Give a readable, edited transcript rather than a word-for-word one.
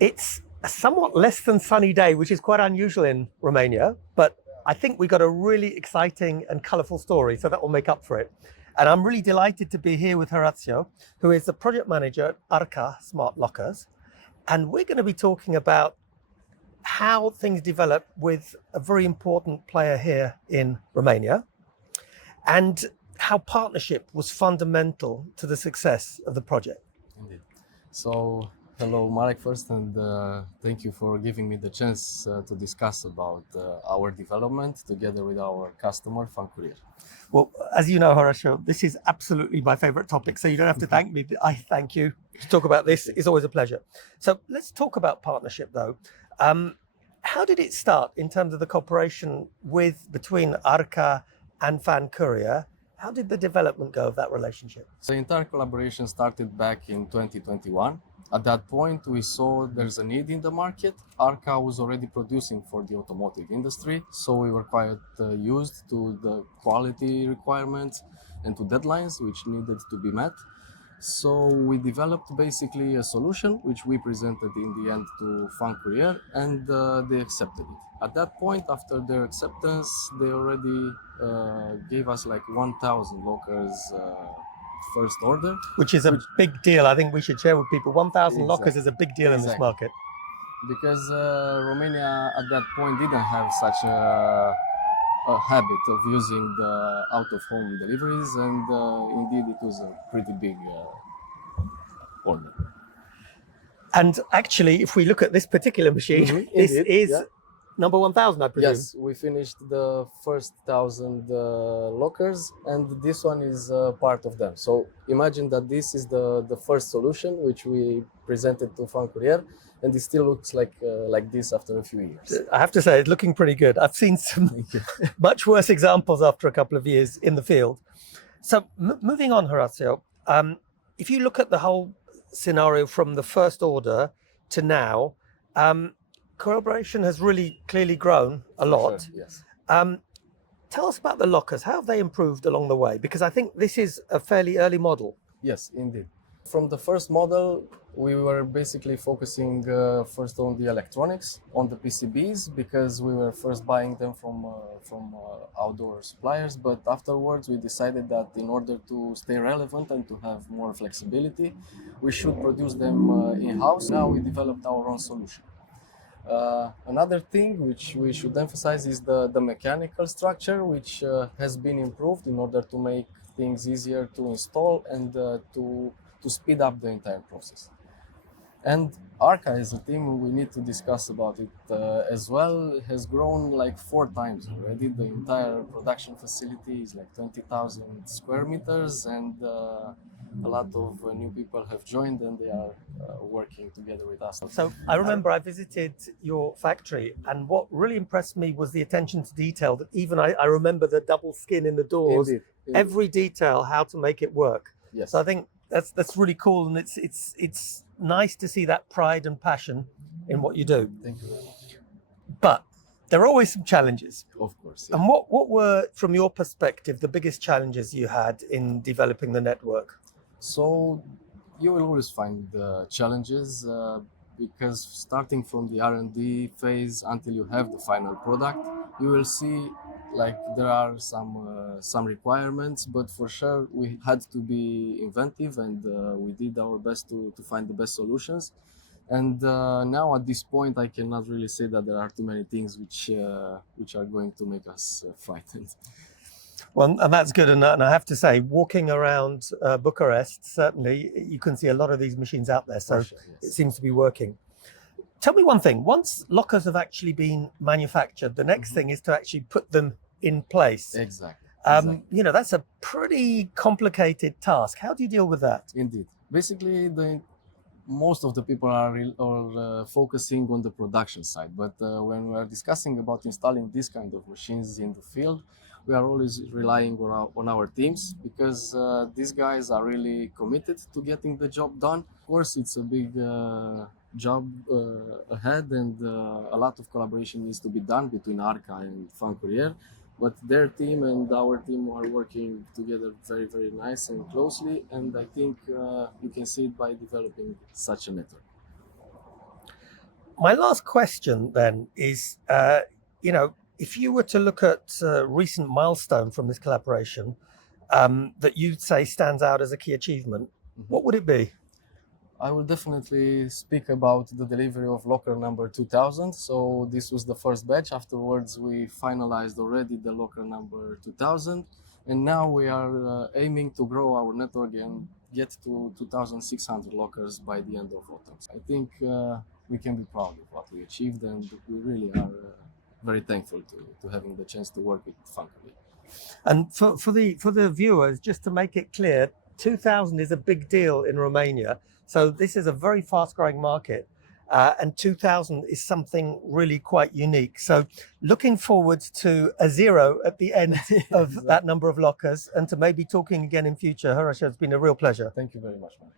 It's a somewhat less than sunny day, which is quite unusual in Romania, but I think we got a really exciting and colourful story, so that will make up for it. And I'm really delighted to be here with Horațiu, who is the project manager at ARKA Smart Lockers. And we're going to be talking about how things develop with a very important player here in Romania, and how partnership was fundamental to the success of the project. Indeed. So, hello, Marek, first, and thank you for giving me the chance to discuss about our development together with our customer, FAN Courier. Well, as you know, Horațiu, this is absolutely my favorite topic, so you don't have to thank me. I thank you. To talk about this is always a pleasure. So let's talk about partnership, though. How did it start in terms of the cooperation between ARKA and FAN Courier? How did the development go of that relationship? The entire collaboration started back in 2021. At that point, we saw there's a need in the market. ARKA was already producing for the automotive industry, so we were quite used to the quality requirements and to deadlines which needed to be met. So we developed basically a solution which we presented in the end to FAN Courier, and they accepted it. At that point, after their acceptance, they already gave us like 1,000 lockers first order. Which is a big deal. I think we should share with people. 1,000 lockers is a big deal in this Exactly. market. Because Romania at that point didn't have such a habit of using the out-of-home deliveries, and indeed it was a pretty big order. And actually, if we look at this particular machine, this is number 1,000, I presume. Yes, we finished the first 1,000 lockers, and this one is part of them. So imagine that this is the first solution which we presented to FAN Courier, and it still looks like this after a few years. I have to say, it's looking pretty good. I've seen some much worse examples after a couple of years in the field. So moving on, Horațiu, if you look at the whole scenario from the first order to now, collaboration has really clearly grown a lot. Sure, yes. Tell us about the lockers. How have they improved along the way? Because I think this is a fairly early model. Yes, indeed. From the first model, we were basically focusing first on the electronics, on the PCBs, because we were first buying them from outdoor suppliers. But afterwards, we decided that in order to stay relevant and to have more flexibility, we should produce them in-house. Now we developed our own solution. Another thing which we should emphasize is the mechanical structure, which has been improved in order to make things easier to install and to speed up the entire process. And ARKA as a team, we need to discuss about it as well, has grown like 4 times already. The entire production facility is like 20,000 square meters, and a lot of new people have joined, and they are working together with us. So I remember I visited your factory, and what really impressed me was the attention to detail. That even I remember the double skin in the doors, Indeed. every detail, how to make it work. Yes. So I think that's really cool, and it's nice to see that pride and passion in what you do. Thank you very much. But there are always some challenges. Of course. Yeah. And what were, from your perspective, the biggest challenges you had in developing the network? So you will always find challenges because starting from the R&D phase until you have the final product, you will see like there are some requirements, but for sure we had to be inventive, and we did our best to find the best solutions. And now at this point, I cannot really say that there are too many things which are going to make us frightened. Well, and that's good. And I have to say, walking around Bucharest, certainly you can see a lot of these machines out there. So Sure, yes. It seems to be working. Tell me one thing. Once lockers have actually been manufactured, the next thing is to actually put them in place. Exactly. You know, that's a pretty complicated task. How do you deal with that? Indeed. Basically, most of the people are focusing on the production side. But when we are discussing about installing this kind of machines in the field, we are always relying on our teams, because these guys are really committed to getting the job done. Of course, it's a big job ahead, and a lot of collaboration needs to be done between ARKA and FAN Courier. But their team and our team are working together very, very nice and closely, and I think you can see it by developing such a network. My last question then is, if you were to look at a recent milestone from this collaboration that you'd say stands out as a key achievement, what would it be? I will definitely speak about the delivery of locker number 2000. So this was the first batch. Afterwards, we finalized already the locker number 2000. And now we are aiming to grow our network and get to 2,600 lockers by the end of autumn. I think we can be proud of what we achieved, and we really are very thankful to having the chance to work with FAN Courier. And for the viewers, just to make it clear, 2,000 is a big deal in Romania. So this is a very fast-growing market, and 2,000 is something really quite unique. So looking forward to a zero at the end of that number of lockers, and to maybe talking again in future. Horațiu, it's been a real pleasure. Thank you very much, Marek.